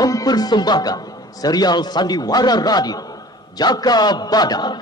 mempersembahkan serial Sandiwara Radio Jaka Badak.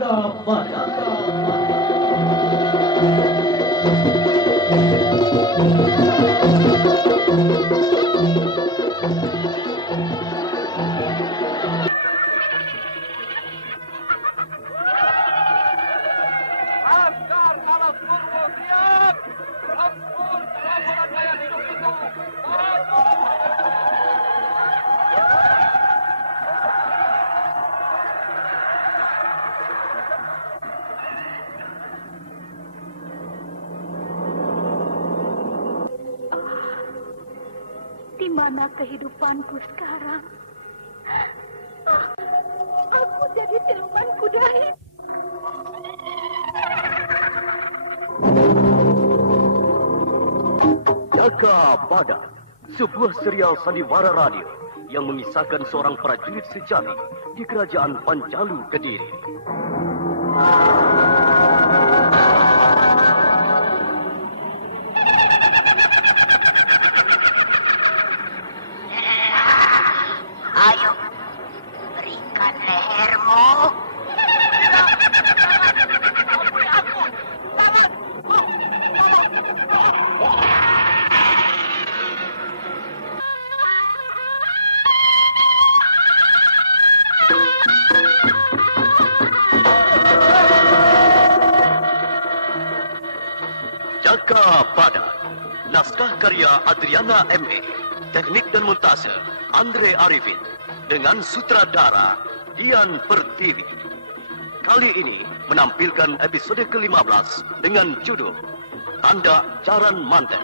Di mana kehidupanku sekarang? Aku jadi siluman kuda hitam. Jaka Badak, sebuah serial Sandiwara Radio yang mengisahkan seorang prajurit sejati di kerajaan Pancalu, Kediri. Ayo, berikan lehermu. Jaka Badak, naskah karya Adriana M.A., teknik dan montase Andre Arifin, dengan sutradara Dian Pertiwi. Kali ini menampilkan episode ke-15 dengan judul Tanda Jaran Manten.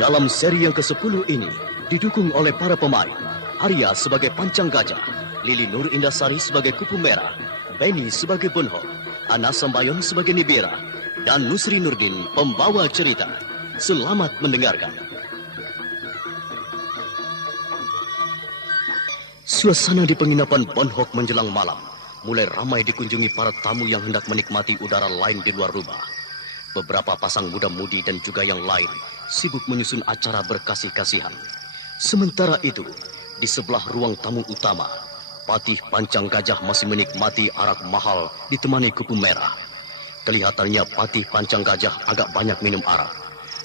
Dalam seri yang ke-10 ini didukung oleh para pemain Arya sebagai Pancang Gajah, Lili Nur Indasari sebagai Kupu Merah, Benny sebagai Bunho, Ana Sambayon sebagai Nibira, dan Nusri Nurdin pembawa cerita. Selamat mendengarkan. Suasana di penginapan Bonhok menjelang malam mulai ramai dikunjungi para tamu yang hendak menikmati udara lain di luar rumah. Beberapa pasang muda-mudi dan juga yang lain sibuk menyusun acara berkasih-kasihan. Sementara itu, di sebelah ruang tamu utama, Patih Pancang Gajah masih menikmati arak mahal ditemani Kupu Merah. Kelihatannya Patih Pancang Gajah agak banyak minum arak.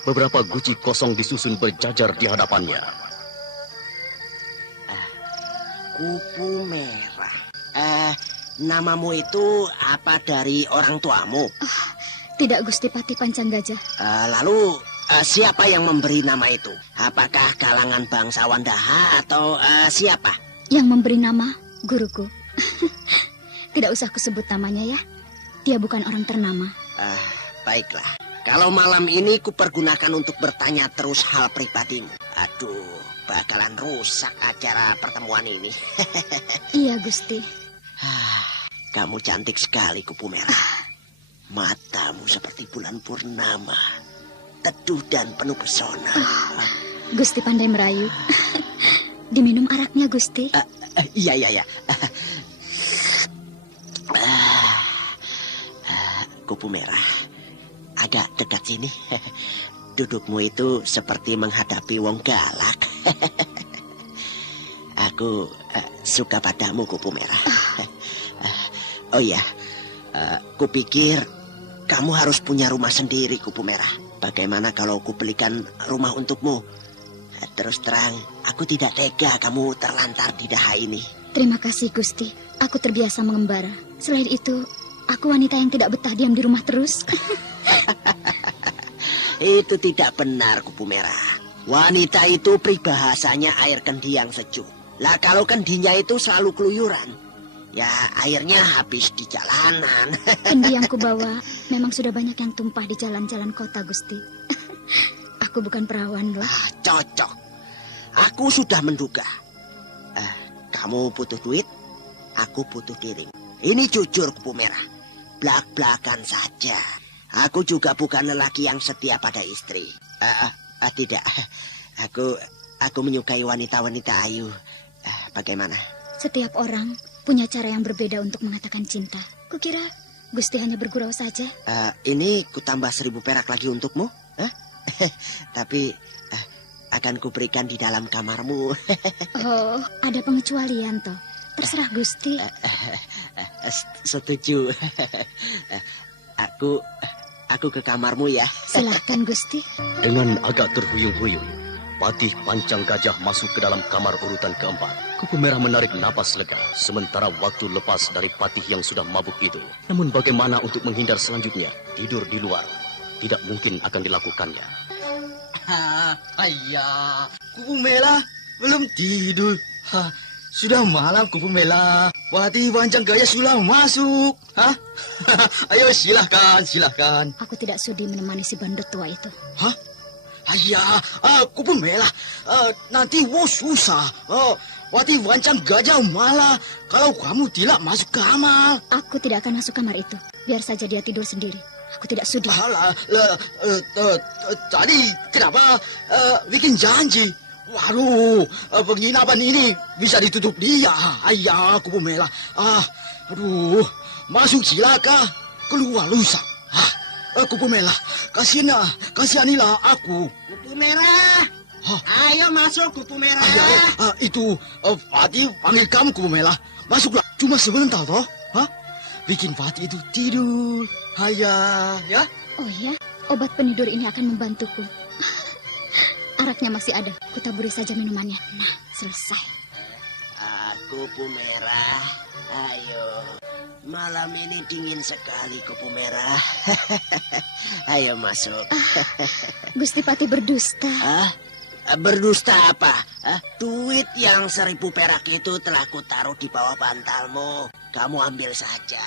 Beberapa guci kosong disusun berjajar di hadapannya. Kupu Merah. Namamu itu apa dari orang tuamu? Tidak, Gusti Patih Pancang Gajah. Lalu siapa yang memberi nama itu? Apakah kalangan bangsawan Daha atau siapa? Yang memberi nama guruku. Tidak usah kusebut namanya ya. Dia bukan orang ternama. Baiklah. Kalau malam ini kupergunakan untuk bertanya terus hal pribadimu. Aduh, bakalan rusak acara pertemuan ini. Iya, Gusti. Kamu cantik sekali, Kupu Merah. Matamu seperti bulan purnama, teduh dan penuh pesona. Gusti pandai merayu. Diminum araknya, Gusti. Iya. Kupu Merah, agak dekat sini. Dudukmu itu seperti menghadapi wong galak. Aku suka padamu, Kupu Merah. Oh iya, kupikir kamu harus punya rumah sendiri, Kupu Merah. Bagaimana kalau kubelikan rumah untukmu? Terus terang, aku tidak tega kamu terlantar di Daha ini. Terima kasih, Gusti. Aku terbiasa mengembara. Selain itu, aku wanita yang tidak betah diam di rumah terus. Itu tidak benar, Kupu Merah. Wanita itu peribahasanya air kendi yang sejuk. Lah kalau kendinya itu selalu keluyuran, ya airnya habis di jalanan. Kendi yang kubawa memang sudah banyak yang tumpah di jalan-jalan kota, Gusti. Aku bukan perawan loh. Cocok. Aku sudah menduga. Kamu butuh duit, aku butuh diri. Ini jujur, Kupu Merah. Blak-blakan saja. Aku juga bukan lelaki yang setia pada istri. Tidak. Aku menyukai wanita-wanita ayu. Bagaimana? Setiap orang punya cara yang berbeda untuk mengatakan cinta. Kukira Gusti hanya bergurau saja. Ini kutambah 1.000 perak lagi untukmu. Hah? Tapi akan kuberikan di dalam kamarmu. Oh, ada pengecualian toh. Terserah Gusti. Setuju. Aku ke kamarmu ya. Silahkan Gusti. Dengan agak terhuyung-huyung, Patih Pancang Gajah masuk ke dalam kamar urutan keempat. Kupu Merah menarik napas lega, sementara waktu lepas dari Patih yang sudah mabuk itu. Namun bagaimana untuk menghindar selanjutnya? Tidur di luar tidak mungkin akan dilakukannya. Ayah, Kupu Merah belum tidur. Sudah malam, Kupu Merah. Patih Pancang Gajah sudah masuk. Ayo silahkan. Aku tidak sudi menemani si bandot tua itu. Ayah, Kupu Merah. Nanti susah. Patih Pancang Gajah malah kalau kamu tidak masuk kamar. Aku tidak akan masuk kamar itu. Biar saja dia tidur sendiri. Aku tidak sudi. Tadi kenapa bikin janji? Waduh, penginapan ini bisa ditutup dia. Ayah, Kupu Merah. Aduh, masuk cilaka, keluar lusa. Kupu Merah, kasihanilah aku. Kupu Merah. Ayo masuk, Kupu Merah. Itu Patih panggil kamu, Kupu Merah. Masuklah, cuma sebentar toh. Bikin Patih itu tidur. Ayah, ya. Oh ya, obat penidur ini akan membantuku. Araknya masih ada. Kutaburi saja minumannya. Nah, selesai. Kupu Merah, ayo. Malam ini dingin sekali, Kupu Merah. Ayo masuk. Gusti Patih berdusta. Berdusta apa? Duit yang 1.000 perak itu telah kutaruh di bawah bantalmu. Kamu ambil saja.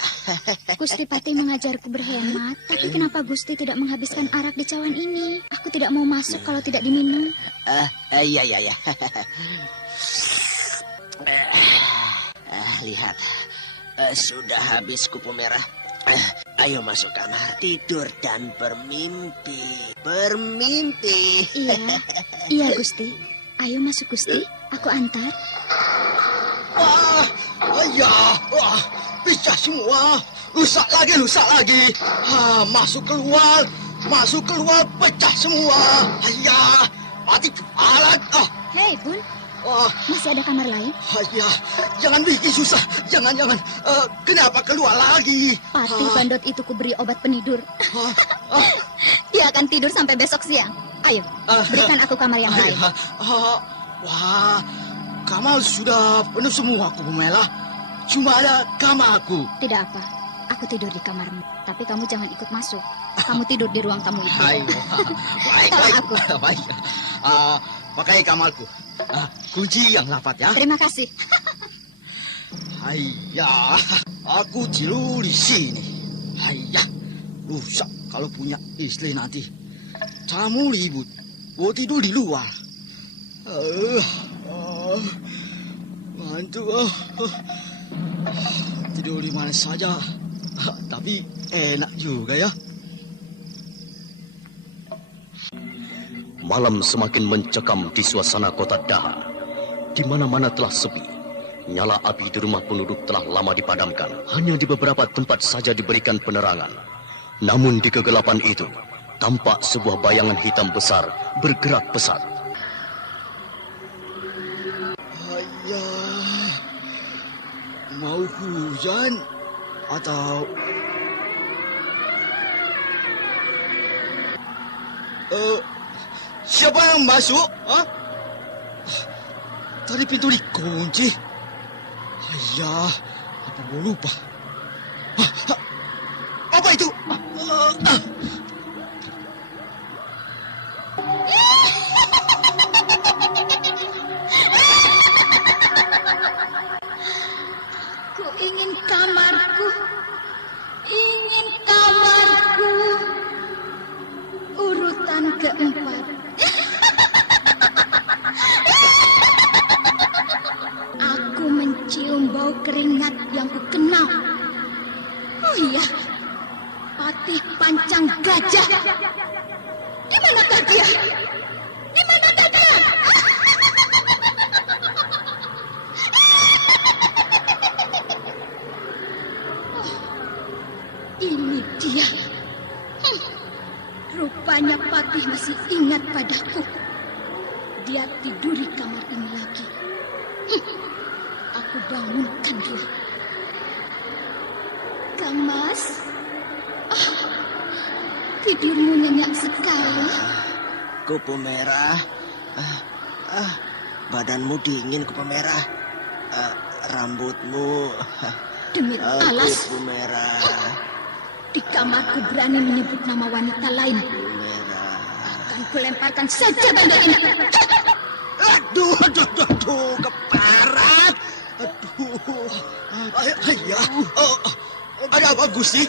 Gusti Patih mengajarku berhemat. Tapi kenapa Gusti tidak menghabiskan arak di cawan ini? Aku tidak mau masuk kalau tidak diminum. Iya. Lihat. Sudah habis, Kupu Merah. Ayo masuk kamar, tidur dan bermimpi. Iya Gusti. Ayo masuk Gusti, aku antar. Ayah, pecah semua. Rusak lagi. Masuk keluar, pecah semua. Ayah, mati alat. Hei Bun, masih ada kamar lain? Ayah, jangan bikin susah. Jangan. Kenapa keluar lagi? Patih bandot itu kuberi obat penidur. Dia akan tidur sampai besok siang. Ayo, berikan aku kamar yang lain. Wah, kamar sudah penuh semua, Kupu Merah. Cuma ada kamarku. Tidak apa, aku tidur di kamarmu. Tapi kamu jangan ikut masuk. Kamu tidur di ruang tamu itu. Baik. Aku. Baik. Pakai kamarku. Kunci yang rapat ya. Terima kasih. Ayah, aku tidur di sini. Ayah, rusak kalau punya istri nanti. Kamu ribut, mau tidur di luar. Mantu, tidur di mana saja. Tapi enak juga ya. Malam semakin mencekam di suasana kota Daha. Di mana-mana telah sepi. Nyala api di rumah penduduk telah lama dipadamkan. Hanya di beberapa tempat saja diberikan penerangan. Namun di kegelapan itu, tampak sebuah bayangan hitam besar bergerak pesat. Ayah, mau hujan atau... Siapa yang masuk? Tadi pintu dikunci. Ayah, apa mau lupa? Apa itu? Aku ingin kamarku. Urutan keempat. Aku mencium bau keringat yang kukenal. Oh iya, Patih Pancang Gajah. Di manakah dia? Ini dia. Rupanya Patih masih ingat padaku. Dia tidur di kamar ini lagi. Aku bangunkan dia. Kang Mas, tidurmu nyenyak sekali. Kupu merah. Badanmu dingin, kupu merah. Rambutmu. Demi alas, Kupu merah. di kamarku berani menyebut nama wanita lain. Kupu merah. Akan kulemparkan saja benda ini. Aduh, keparat. Aduh. Ayah, ada apa Gusti?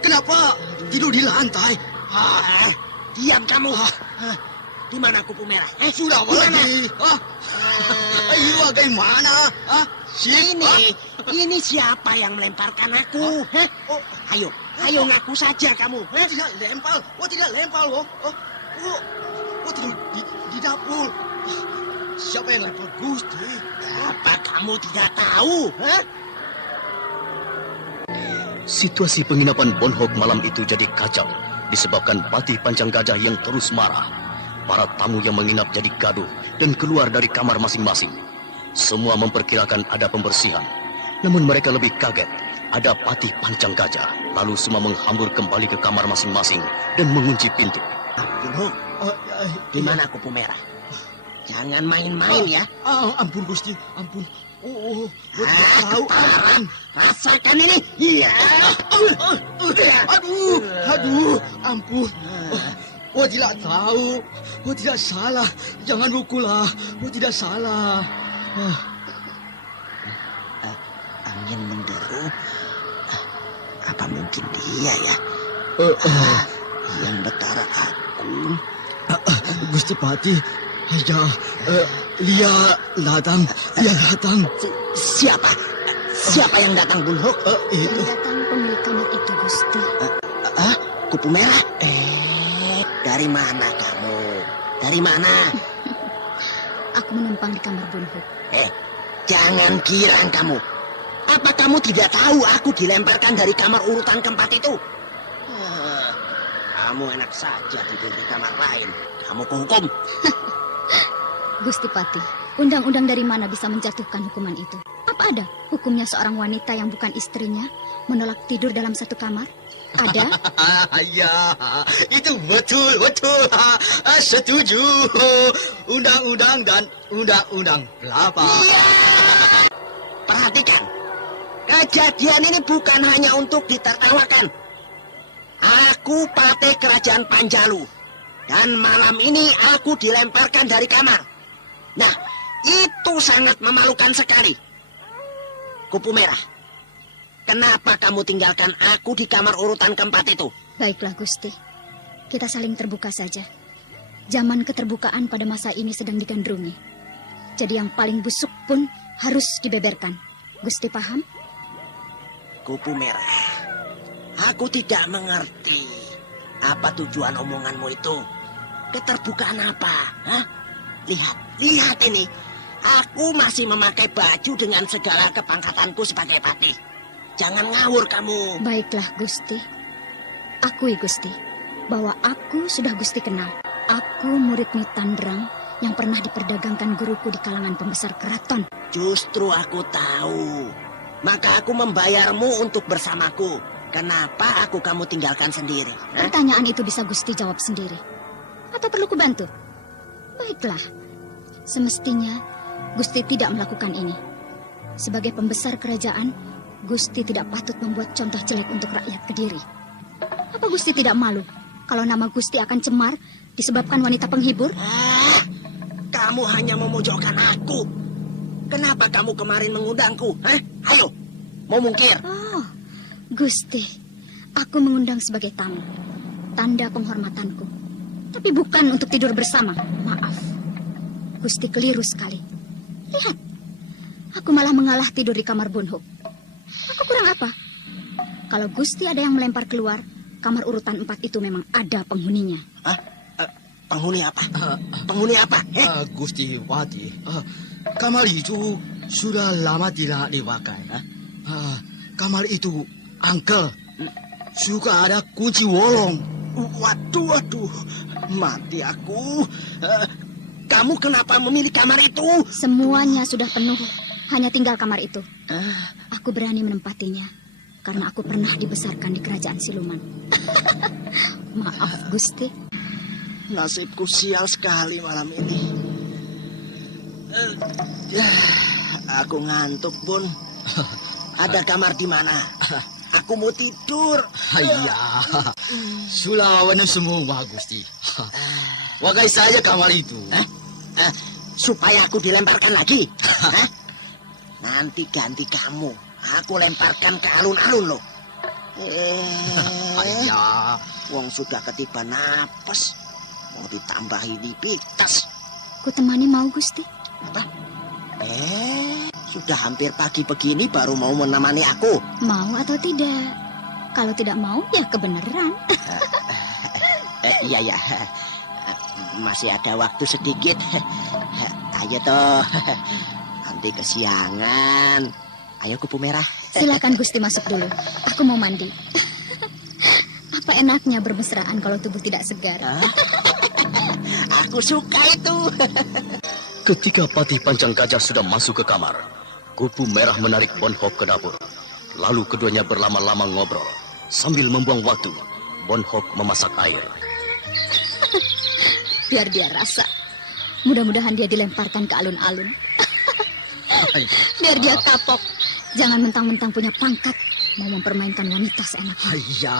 Kenapa tidur di lantai? Diam kamu. Di mana kupu merah? Sudah Di mana? lagi. Ayo, bagaimana? Ini siapa yang melemparkan aku? Hah? Ayo ngaku saja kamu. Hah? Tidak lempar. Tidak lempar. Tidur di dapur. Siapa yang lempar Gusti? Apa kamu tidak tahu? Hah? Situasi penginapan Bonhok malam itu jadi kacau disebabkan Patih Panjang Gajah yang terus marah. Para tamu yang menginap jadi gaduh dan keluar dari kamar masing-masing. Semua memperkirakan ada pembersihan. Namun mereka lebih kaget. Ada Patih Panjang Gajah. Lalu semua menghambur kembali ke kamar masing-masing dan mengunci pintu. Bunhuk, di mana kupu merah? Jangan main-main ya. Ampun Gusti, ampun. Tidak tahu. Ampun. Rasakan ini. Iya. Aduh, ampun. Tidak tahu. Tidak salah. Jangan pukullah. Tidak salah. Angin menderu. Apa mungkin dia ya? Yang betara aku. Gusti Patih. Ya, Lia datang. Siapa? Siapa yang datang, Bunhuk? Yang datang pemilik kamar itu, Gusti. Kupu merah? Dari mana kamu? Dari mana? Aku menumpang di kamar Bonhok. Jangan girang kamu. Apa kamu tidak tahu aku dilemparkan dari kamar urutan keempat itu? Kamu enak saja tidur di kamar lain. Kamu kuhukum. Gusti Patih, undang-undang dari mana bisa menjatuhkan hukuman itu? Apa ada hukumnya seorang wanita yang bukan istrinya menolak tidur dalam satu kamar? Ada? Ya, itu betul. Setuju. Undang-undang dan undang-undang berapa? Iya. Perhatikan. Kejadian ini bukan hanya untuk ditertawakan. Aku Patih Kerajaan Panjalu. Dan malam ini aku dilemparkan dari kamar. Nah, itu sangat memalukan sekali. Kupu merah, kenapa kamu tinggalkan aku di kamar urutan keempat itu? Baiklah, Gusti. Kita saling terbuka saja. Zaman keterbukaan pada masa ini sedang digandrungi. Jadi yang paling busuk pun harus dibeberkan. Gusti paham? Kupu merah, aku tidak mengerti apa tujuan omonganmu itu. Keterbukaan apa? Hah? Lihat ini. Aku masih memakai baju dengan segala kepangkatanku sebagai patih. Jangan ngawur kamu. Baiklah, Gusti. Akui, Gusti, bahwa aku sudah Gusti kenal. Aku murid Nitandrang yang pernah diperdagangkan guruku di kalangan pembesar keraton. Justru aku tahu. Maka aku membayarmu untuk bersamaku. Kenapa aku kamu tinggalkan sendiri? Hah? Pertanyaan itu bisa Gusti jawab sendiri. Atau perlu kubantu? Baiklah. Semestinya Gusti tidak melakukan ini. Sebagai pembesar kerajaan, Gusti tidak patut membuat contoh jelek untuk rakyat Kediri. Apa Gusti tidak malu kalau nama Gusti akan cemar disebabkan wanita penghibur? Kamu hanya memojokkan aku. Kenapa kamu kemarin mengundangku? Hah? Ayo, mau mungkir. Oh, Gusti, aku mengundang sebagai tamu. Tanda penghormatanku. Tapi bukan untuk tidur bersama. Maaf. Gusti keliru sekali. Lihat, aku malah mengalah tidur di kamar Bonhok. Aku kurang apa? Kalau Gusti ada yang melempar keluar, kamar urutan 4 itu memang ada penghuninya. Penghuni apa? Penghuni apa? Gusti Patih, kamar itu sudah lama tidak dipakai. Kamar itu angker. juga ada kunci wolong. Waduh, mati aku. Kamu kenapa memilih kamar itu? Semuanya sudah penuh. Hanya tinggal kamar itu. Aku berani menempatinya karena aku pernah dibesarkan di kerajaan siluman. Maaf, Gusti. Nasibku sial sekali malam ini. Aku ngantuk, Bun. Ada kamar di mana? Aku mau tidur. Hayya, Sulawan semua, Gusti. Wakai saja kamar itu. Supaya aku dilemparkan lagi? Nanti ganti kamu. Aku lemparkan ke alun-alun loh. Hayya, Wong sudah ketiban napas. Mau ditambahi lipitas. Ku temani mau, Gusti. Apa? Sudah hampir pagi begini baru mau menemani aku. Mau atau tidak? Kalau tidak mau, ya kebenaran. Iya. Masih ada waktu sedikit. Ayo toh. Nanti kesiangan. Ayo Kupu Merah. Silakan Gusti masuk dulu. Aku mau mandi. Apa enaknya bermesraan kalau tubuh tidak segar? Aku suka itu. Ketika Patih Panjang Gajah sudah masuk ke kamar, Kupu Merah menarik Bon Hop ke dapur. Lalu keduanya berlama-lama ngobrol. Sambil membuang waktu, Bon Hop memasak air. Biar dia rasa. Mudah-mudahan dia dilemparkan ke alun-alun. Biar dia kapok. Jangan mentang-mentang punya pangkat mau mempermainkan wanita seenaknya. hayya.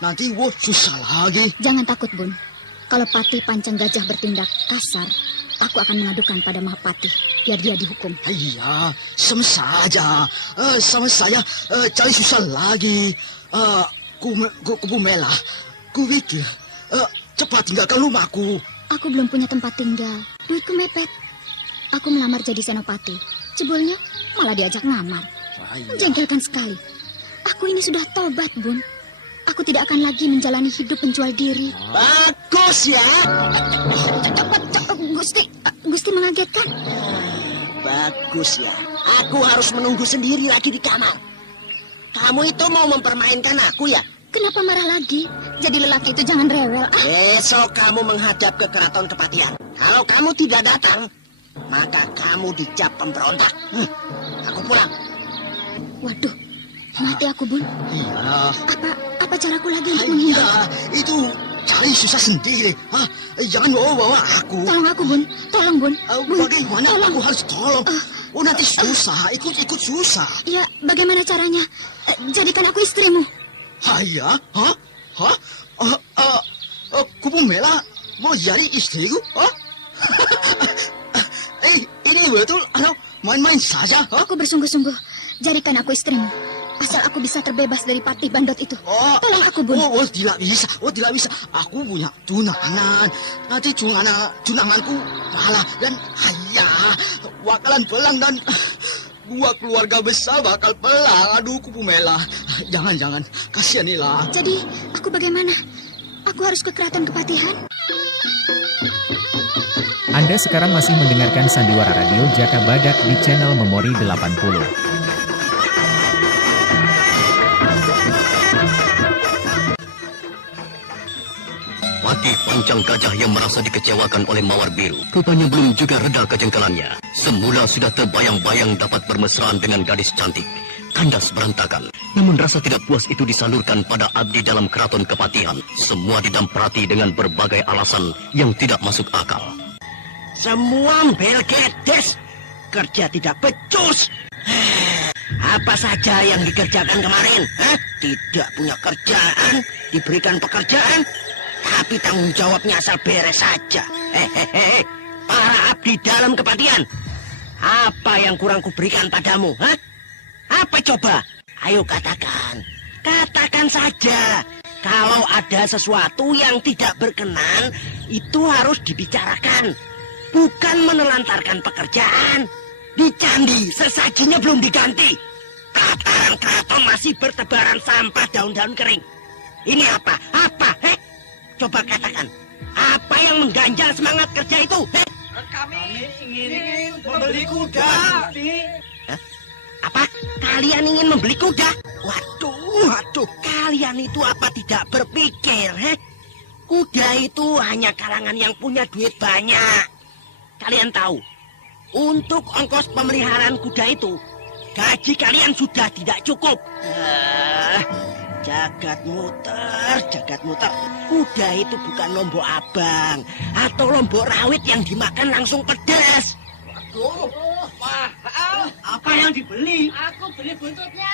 Nanti susah lagi. Jangan takut, Bun. Kalau Patih Panjang Gajah bertindak kasar, aku akan mengadukan pada Mahapatih biar dia dihukum. Hayya, sama saja. Sama saya cari susah lagi. Kupu Merah, ku pikir cepat tinggalkan rumahku. Aku belum punya tempat tinggal. Duitku mepet. Aku melamar jadi senopati. Jebulnya malah diajak ngamar. Menjengkelkan sekali. Aku ini sudah tobat, Bun. Aku tidak akan lagi menjalani hidup penjual diri. Bagus ya. Gusti mengagetkan. Bagus ya. Aku harus menunggu sendiri lagi di kamar. Kamu itu mau mempermainkan aku ya? Kenapa marah lagi? Jadi lelaki itu jangan rewel. Besok kamu menghadap ke keraton Kepatihan. Kalau kamu tidak datang, maka kamu dicap pemberontak. Aku pulang. Waduh, mati aku, Bun. Iya. Apa caraku lagi untuk menghindar? Hayya, itu cari susah sendiri. Jangan bawa aku. Tolong aku, Bun. Tolong, Bun. Bagaimana aku harus tolong? Nanti susah, ikut susah. Ya, bagaimana caranya? Jadikan aku istrimu. Hayya, Kupu Merah mau jadi istriku? Ini betul atau main-main saja? Aku bersungguh-sungguh. Jadikan aku istrimu. Asal aku bisa terbebas dari Patih Bandot itu. Tolong aku, Bun. Tidak bisa. Aku punya tunangan. Nanti tunanganku malah dan hayya bakalan pelang dan gua keluarga besar bakal pelang. Aduh, Kupu Merah. Jangan. Kasihanilah. Jadi, aku bagaimana? Aku harus ke keraton Kepatihan? Anda sekarang masih mendengarkan Sandiwara Radio Jaka Badak di channel Memori 80. Patih Panjang Gajah yang merasa dikecewakan oleh Mawar Biru, rupanya belum juga reda kejengkelannya. Semula sudah terbayang-bayang dapat bermesraan dengan gadis cantik. Kandas berantakan. Namun rasa tidak puas itu disalurkan pada abdi dalam keraton Kepatihan. Semua didamprati dengan berbagai alasan yang tidak masuk akal. Semua belgedes. Kerja tidak becus. Apa saja yang dikerjakan kemarin? Tidak punya kerjaan, diberikan pekerjaan, tapi tanggung jawabnya asal beres saja. Para abdi dalam Kepatihan, apa yang kurang kuberikan padamu? Apa coba? Ayo katakan. Katakan saja. Kalau ada sesuatu yang tidak berkenan, itu harus dibicarakan. Bukan menelantarkan pekerjaan. Di candi sesajinya belum diganti. Tataran keraton masih bertebaran sampah daun-daun kering. Ini apa? Coba katakan. Apa yang mengganjal semangat kerja itu? Kami ingin membeli kuda. Apa? Kalian ingin membeli kuda? Waduh. kalian itu apa tidak berpikir, Kuda itu hanya kalangan yang punya duit banyak. Kalian tahu, untuk ongkos pemeliharaan kuda itu, gaji kalian sudah tidak cukup. Jagat muter. Kuda itu bukan lombok abang atau lombok rawit yang dimakan langsung pedas. Aduh, mahal. Apa yang dibeli? Aku beli buntutnya.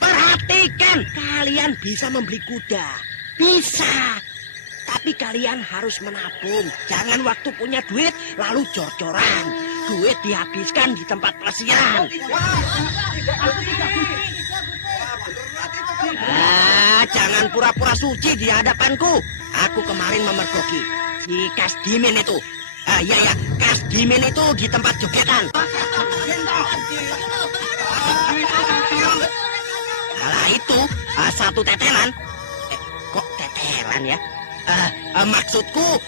Perhatikan. Kalian bisa membeli kuda. Bisa. Tapi kalian harus menabung. Jangan waktu punya duit lalu jor-joran. Duit dihabiskan di tempat pelesiran. Jangan pura-pura suci di hadapanku. Aku kemarin memergoki si Kasdimin itu. Ya, Kasdimin itu di tempat jogetan. Alah itu, satu tetelan. Kok tetelan ya? Maksudku,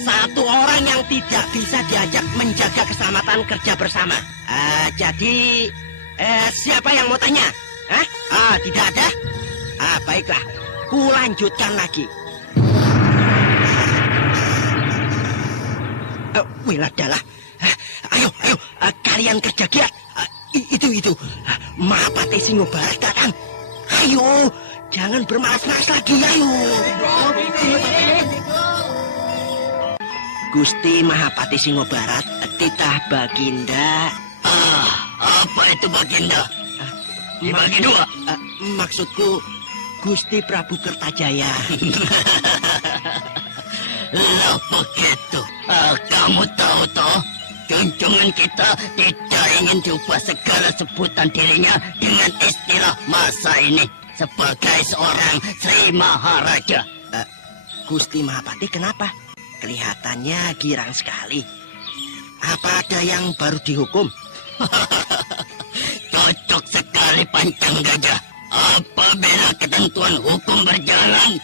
satu orang yang tidak bisa diajak menjaga keselamatan kerja bersama. Jadi, siapa yang mau tanya? Tidak ada? Baiklah, ku lanjutkan lagi. Wiladalah. Ayo, kalian kerja giat. Itu. Mahapati Singobarat datang. Ayo, jangan bermalas-malas lagi, ayo. Gusti Mahapati Singobarat, titah Baginda. Apa itu Baginda? Dibagi dua? Maksudku, Gusti Prabu Kertajaya. Lah begitu. Kamu tahu toh, junjungan kita tidak ingin diubah segala sebutan dirinya dengan istilah masa ini sebagai seorang Sri Maharaja. Gusti Mahapati kenapa? Kelihatannya girang sekali. Apa ada yang baru dihukum? Cocok sekali Pancang Gajah. Apabila ketentuan hukum berjalan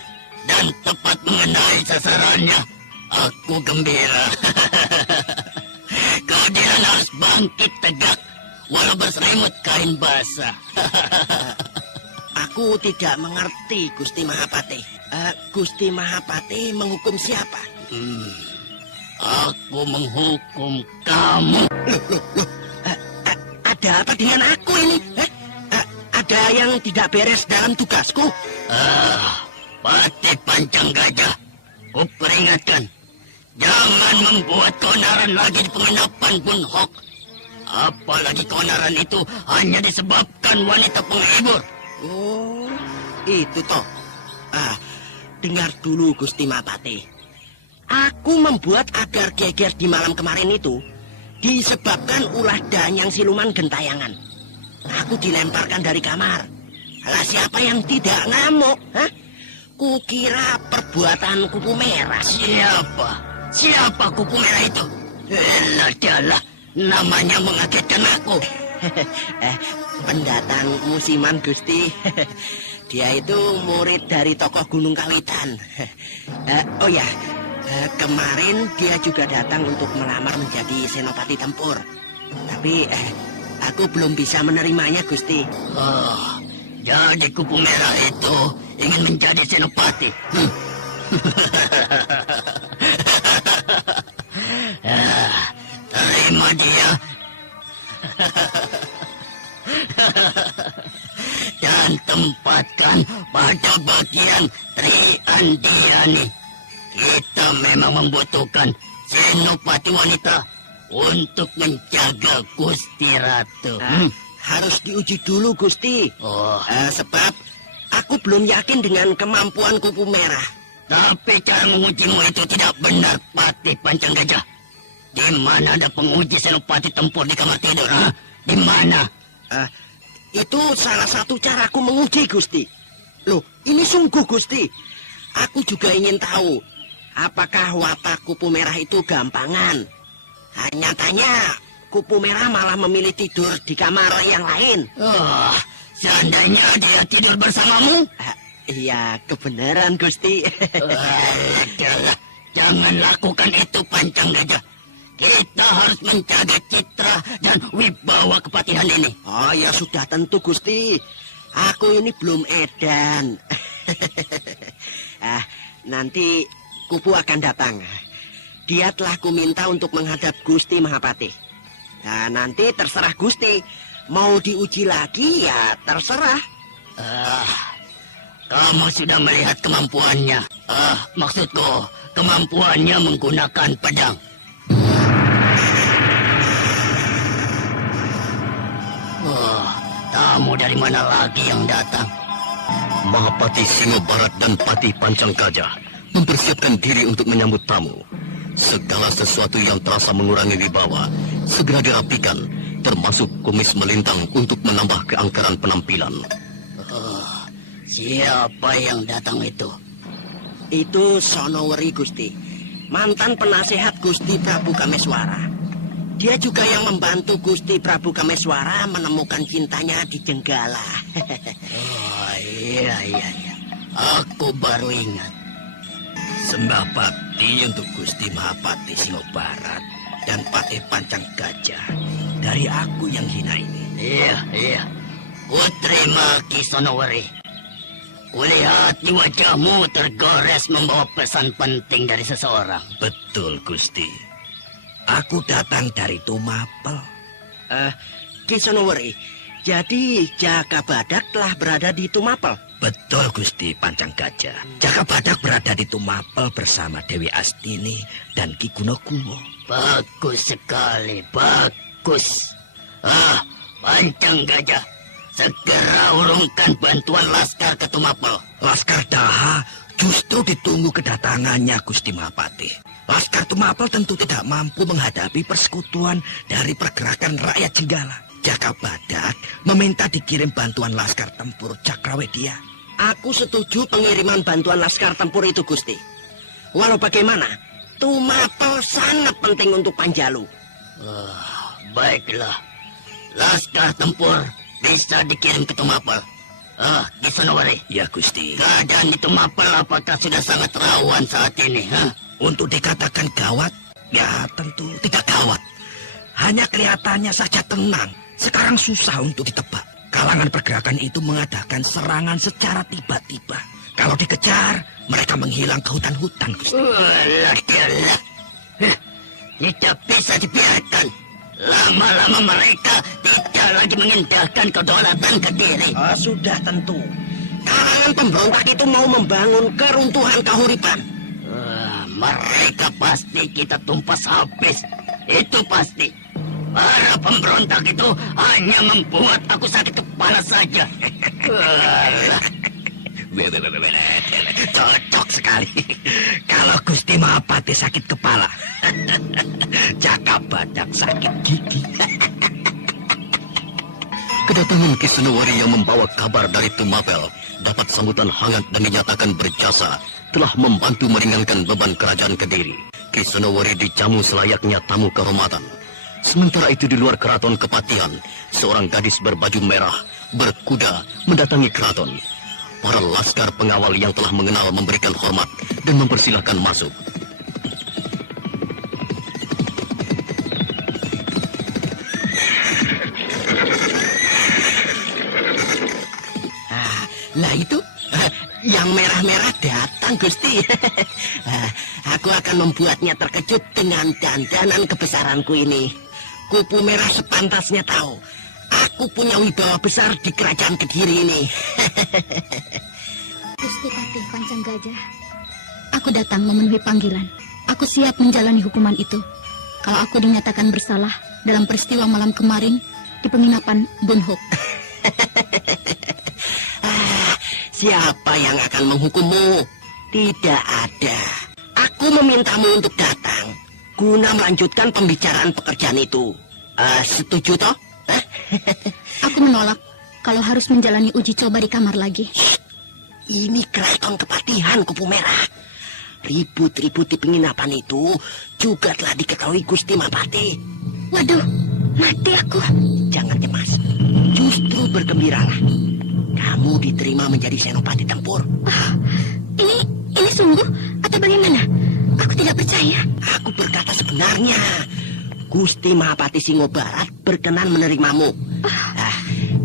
dan tepat mengenai sasarannya, aku gembira. Keadilan harus bangkit tegak, walau berselimut kain basah. Aku tidak mengerti, Gusti Mahapati. Gusti Mahapati menghukum siapa? Aku menghukum kamu. Loh. Ada apa dengan aku ini? Ada yang tidak beres dalam tugasku? Pati Pancang Gajah, ku peringatkan, jangan membuat keonaran lagi di penginapan Bunhok. Apalagi keonaran itu hanya disebabkan wanita penghibur. Oh, itu toh. Dengar dulu Gusti Mahapati. Aku membuat agar geger di malam kemarin itu disebabkan ulah danyang siluman gentayangan. Aku dilemparkan dari kamar. Lah siapa yang tidak ngamuk? Kukira perbuatan kupu merah. Siapa kupu merah itu? Adalah namanya mengagetkan aku. Pendatang musiman Gusti. Dia itu murid dari tokoh Gunung Kawitan. Oh ya, kemarin dia juga datang untuk melamar menjadi senopati tempur. Tapi aku belum bisa menerimanya Gusti. Jadi kupu merah itu ingin menjadi senopati. Terima dia. Dan tempatkan pada bagian Tri Andiani. Kita memang membutuhkan senopati wanita untuk menjaga Gusti Ratu. Harus diuji dulu Gusti. Sebab aku belum yakin dengan kemampuan kupu merah. Tapi cara mengujimu itu tidak benar, Pati Pancang Gajah. Di mana ada penguji senopati tempur di kamar tidur? Di mana? Itu salah satu caraku menguji Gusti. Loh, ini sungguh Gusti. Aku juga ingin tahu apakah watak kupu merah itu gampangan. Nyatanya kupu merah malah memilih tidur di kamar yang lain. Seandainya dia tidur bersamamu? Iya, kebenaran Gusti. Jangan lakukan itu Pancang Gajah. Kita harus menjaga citra dan wibawa kepatihan ini. Oh ya sudah tentu Gusti. Aku ini belum edan. Nanti Kupu akan datang. Dia telah kuminta untuk menghadap Gusti Mahapati. Nah, nanti terserah Gusti. Mau diuji lagi ya terserah. Kamu sudah melihat kemampuannya. Maksudku, kemampuannya menggunakan pedang. Tamu dari mana lagi yang datang? Mahapati Singo Barat dan Pati Pancang Gajah mempersiapkan diri untuk menyambut tamu. Segala sesuatu yang terasa mengurangi wibawa segera dirapikan, termasuk kumis melintang untuk menambah keangkeran penampilan. Siapa yang datang itu? Itu Sonoweri Gusti, mantan penasehat Gusti Prabu Kameswara. Dia juga yang membantu Gusti Prabu Kameswara menemukan cintanya di Jenggala. Iya. Aku baru ingat. Sembah bakti untuk Gusti Mahapati Singo Barat dan Pati Pancang Gajah dari aku yang hina ini. Iya. Terima Ki Sonoweri. Kulihat di wajahmu tergores membawa pesan penting dari seseorang. Betul, Gusti. Aku datang dari Tumapel. Ki Sonoweri, jadi Jaka Badak telah berada di Tumapel? Betul, Gusti Pancang Gajah. Jaka Badak berada di Tumapel bersama Dewi Astini dan Ki Gunokuwo. Bagus sekali, bagus. Pancang Gajah, segera urungkan bantuan laskar ke Tumapel. Laskar Daha justru ditunggu kedatangannya, Gusti Mahapati. Laskar Tumapel tentu tidak mampu menghadapi persekutuan dari pergerakan rakyat Jenggala. Jaka Badak meminta dikirim bantuan laskar tempur Cakrawedia. Aku setuju pengiriman bantuan laskar tempur itu, Gusti. Walau bagaimana, Tumapel sangat penting untuk Panjalu. Baiklah, laskar tempur bisa dikirim ke Tumapel. Ki Sonoweri. Ya, Gusti. Keadaan di Tumapel apakah sudah sangat rawan saat ini? Untuk dikatakan gawat, ya tentu tidak gawat. Hanya kelihatannya saja tenang. Sekarang susah untuk ditebak. Kalangan pergerakan itu mengadakan serangan secara tiba-tiba. Kalau dikejar, mereka menghilang ke hutan-hutan, Gusti. Tidak bisa dibiarkan. Lama-lama mereka tidak lagi mengindahkan kedaulatan Kediri. Sudah tentu. Kalangan pemberontak itu mau membangun keruntuhan kahuripan. Mereka pasti kita tumpas habis. Itu pasti. Para pemberontak itu hanya membuat aku sakit kepala saja. Cocok sekali. Kalau Gusti Mahapati sakit kepala, Jaka Badak sakit gigi. Kedatangan Ki Sonoweri yang membawa kabar dari Tumapel dapat sambutan hangat dan dinyatakan berjasa telah membantu meringankan beban kerajaan Kediri. Ki Sonoweri dijamu selayaknya tamu kehormatan. Sementara itu di luar keraton Kepatihan, seorang gadis berbaju merah berkuda mendatangi keraton. Para laskar pengawal yang telah mengenal memberikan hormat dan mempersilahkan masuk. Lah itu, yang merah-merah datang, Gusti. Aku akan membuatnya terkejut dengan dandanan kebesaranku ini. Kupu Merah sepantasnya tahu. Aku punya wibawa besar di kerajaan Kediri ini. Gusti Patih Pancang Gajah, aku datang memenuhi panggilan. Aku siap menjalani hukuman itu. Kalau aku dinyatakan bersalah dalam peristiwa malam kemarin di penginapan Bunhook. Siapa yang akan menghukummu? Tidak ada. Aku memintamu untuk datang guna melanjutkan pembicaraan pekerjaan itu. Setuju toh? Aku menolak kalau harus menjalani uji coba di kamar lagi. Ini keraton Kepatihan, Kupu Merah. Ribut-ribut di penginapan itu juga telah diketahui Gusti Mahapati. Waduh, mati aku. Jangan cemas, justru bergembiralah. Kamu diterima menjadi senopati tempur. Ini sungguh atau bagaimana? Aku tidak percaya. Aku berkata sebenarnya. Gusti Mahapati Singobarat berkenan menerimamu.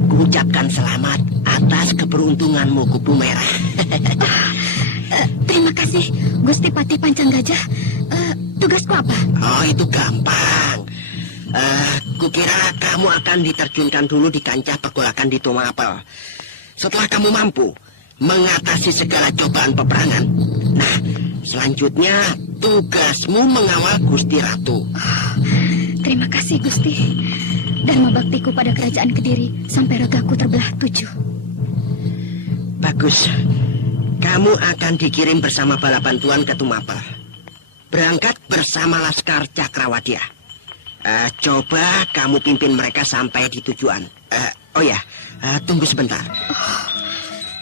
Kuucapkan selamat atas keberuntunganmu, Kupu Merah. Terima kasih, Gusti Pati Pancang Gajah. Tugasku apa? Oh, itu gampang. Kukira kamu akan diterjunkan dulu di kancah pergolakan di Tumapel. Setelah kamu mampu mengatasi segala cobaan peperangan, nah, selanjutnya tugasmu mengawal Gusti Ratu. Terima kasih, Gusti. Dharma baktiku pada kerajaan Kediri sampai ragaku terbelah 7. Bagus. Kamu akan dikirim bersama bala bantuan ke Tumapel. Berangkat bersama Laskar Cakrawadia. Coba kamu pimpin mereka sampai di tujuan. Tunggu sebentar.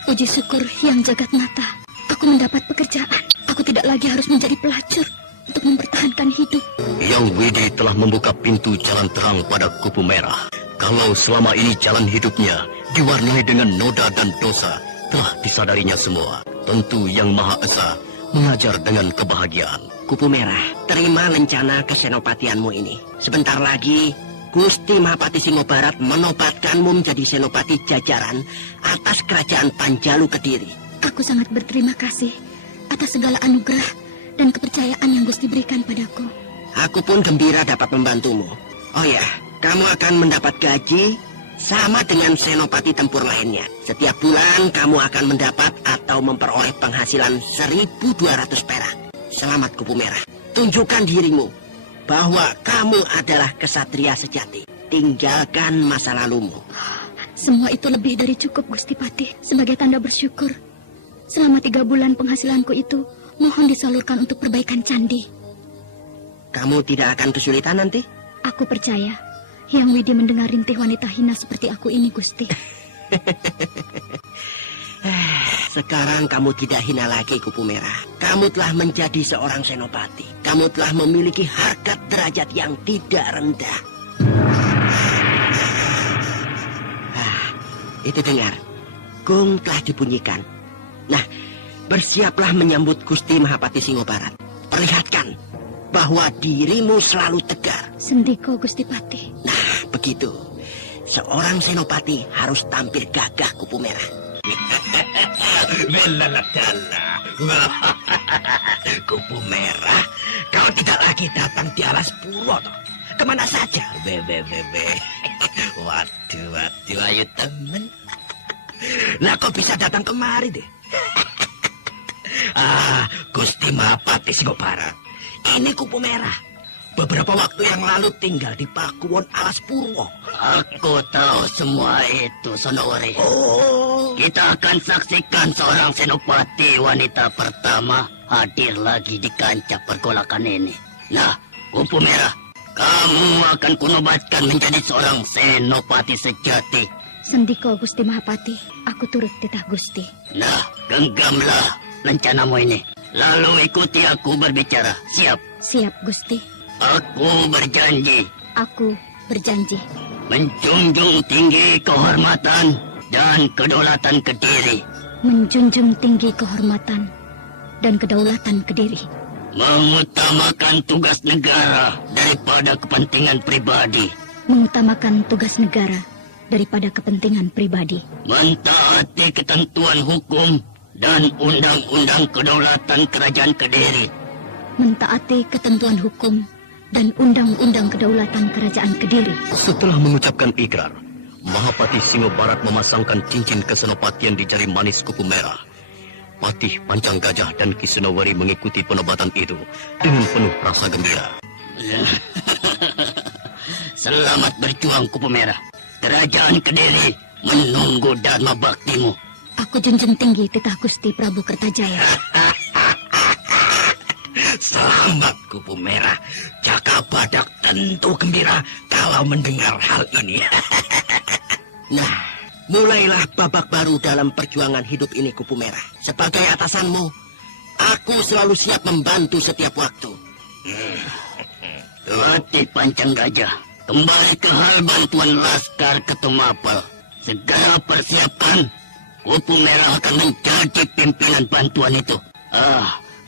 Puji syukur yang jagat nata. Aku mendapat pekerjaan. Aku tidak lagi harus menjadi pelacur untuk mempertahankan hidup. Yang Widi telah membuka pintu jalan terang pada Kupu Merah. Kalau selama ini jalan hidupnya diwarnai dengan noda dan dosa, telah disadarinya semua. Tentu Yang Maha Esa mengajar dengan kebahagiaan. Kupu Merah, terima lencana kesenopatianmu ini. Sebentar lagi, Gusti Mahapati Singobarat menobatkanmu menjadi senopati jajaran atas kerajaan Panjalu Kediri. Aku sangat berterima kasih atas segala anugerah dan kepercayaan yang Gusti berikan padaku. Aku pun gembira dapat membantumu. Oh ya, kamu akan mendapat gaji sama dengan senopati tempur lainnya. Setiap bulan kamu akan mendapat atau memperoleh penghasilan 1.200 perak. Selamat, Kupu Merah. Tunjukkan dirimu bahwa kamu adalah kesatria sejati. Tinggalkan masa lalumu. Semua itu lebih dari cukup, Gusti Patih. Sebagai tanda bersyukur, selama 3 bulan penghasilanku itu mohon disalurkan untuk perbaikan candi. Kamu tidak akan kesulitan nanti? Aku percaya Yang Widi mendengar rintih wanita hina seperti aku ini, Gusti. Sekarang kamu tidak hina lagi, Kupu Merah. Kamu telah menjadi seorang senopati. Kamu telah memiliki harkat derajat yang tidak rendah. Itu dengar. Gong telah dibunyikan. Nah, bersiaplah menyambut Gusti Mahapati Singobarat. Perlihatkan bahwa dirimu selalu tegar. Sendiko, Gusti Patih. Nah, begitu. Seorang senopati harus tampil gagah, Kupu Merah. Kupu Merah, kau tidak lagi datang di alas purwo toh? Kemana saja? Waduh, ayo temen. Lah kau bisa datang kemari deh. Gusti Mahapati Singobarat. Ini Kupu Merah. Beberapa waktu yang lalu tinggal di Pakuwon Alas Purwo. Aku tahu semua itu, Sonowari. Kita akan saksikan seorang senopati wanita pertama hadir lagi di kancah pergolakan ini. Nah, Kupu Merah, kamu akan kunobatkan menjadi seorang senopati sejati. Sendiko, Gusti Mahapati. Aku turut titah Gusti. Nah, genggamlah rencanamu ini. Lalu ikuti aku berbicara. Siap? Siap, Gusti. Aku berjanji. Aku berjanji. Menjunjung tinggi kehormatan dan kedaulatan Kediri. Menjunjung tinggi kehormatan dan kedaulatan Kediri. Mengutamakan tugas negara daripada kepentingan pribadi. Mengutamakan tugas negara daripada kepentingan pribadi. Mentaati ketentuan hukum dan undang-undang kedaulatan kerajaan Kediri. Mentaati ketentuan hukum dan undang-undang kedaulatan kerajaan Kediri. Setelah mengucapkan ikrar, Mahapati Singobarat memasangkan cincin kesenopatian di jari manis Kupu Merah. Patih Pancang Gajah dan Ki Sonowari mengikuti penobatan itu dengan penuh rasa gembira. Selamat berjuang, Kupu Merah. Kerajaan Kediri menunggu dharma baktimu. Aku junjung tinggi titah Gusti Prabu Kertajaya. Selamat, Kupu Merah. Jaka Badak tentu gembira kalau mendengar hal ini. Nah, mulailah babak baru dalam perjuangan hidup ini, Kupu Merah. Sebagai atasanmu, aku selalu siap membantu setiap waktu. Patih Pancang Gajah, kembali ke hal bantuan Laskar ke Tumapel. Segala persiapan, Kupu Merah akan menjadi pimpinan bantuan itu.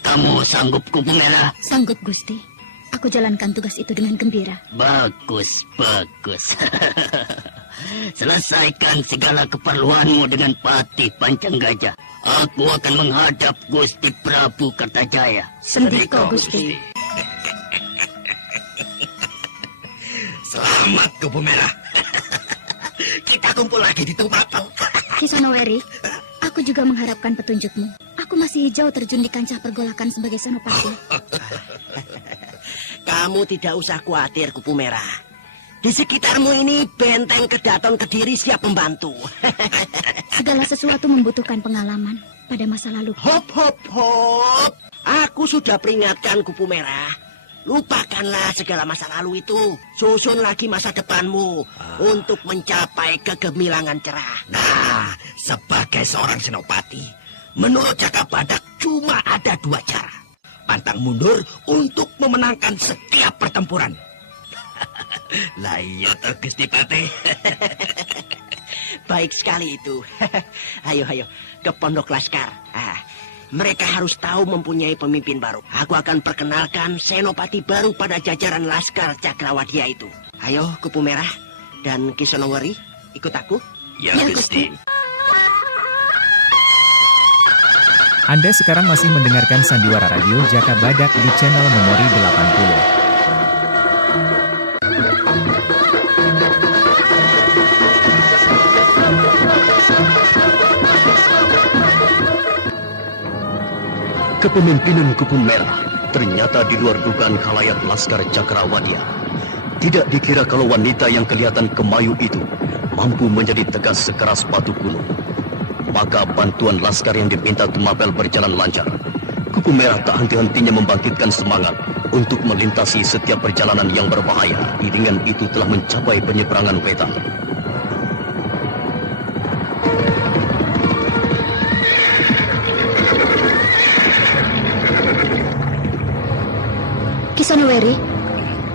Kamu sanggup, Kupu Merah? Sanggup, Gusti. Aku jalankan tugas itu dengan gembira. Bagus, bagus. Selesaikan segala keperluanmu dengan Patih Pancang Gajah. Aku akan menghadap Gusti Prabu Kertajaya. Sendika, Gusti. Selamat, Kupu Merah. Kita kumpul lagi di Tumapel. Kisonoweri, aku juga mengharapkan petunjukmu. Aku masih hijau terjun di kancah pergolakan sebagai senopati. Kamu tidak usah khawatir, Kupu Merah. Di sekitarmu ini benteng Kedaton Kediri siap membantu. Segala sesuatu membutuhkan pengalaman pada masa lalu. Hop, hop, hop. Aku sudah peringatkan, Kupu Merah. Lupakanlah segala masa lalu itu. Susun lagi masa depanmu untuk mencapai kegemilangan cerah. Nah, sebagai seorang senopati, menurut Jaka Badak cuma ada 2 cara. Pantang mundur untuk memenangkan setiap pertempuran. Lah iya toh, Gusti Patih. Baik sekali itu. Ayo, ke pondok laskar. Mereka harus tahu mempunyai pemimpin baru. Aku akan perkenalkan senopati baru pada jajaran laskar Cakrawadia itu. Ayo, Kupu Merah dan Kisonoweri, ikut aku. Ya, Gusti. Anda sekarang masih mendengarkan Sandiwara Radio Jaka Badak di channel Memori 80. Kepemimpinan Kupu Merah ternyata di luar dugaan khalayak laskar Cakrawadia. Tidak dikira kalau wanita yang kelihatan kemayu itu mampu menjadi tegas sekeras batu gunung. Maka bantuan laskar yang diminta Tumapel berjalan lancar. Kupu Merah tak henti-hentinya membangkitkan semangat untuk melintasi setiap perjalanan yang berbahaya. Iringan itu telah mencapai penyeberangan wetan. Kisonoweri,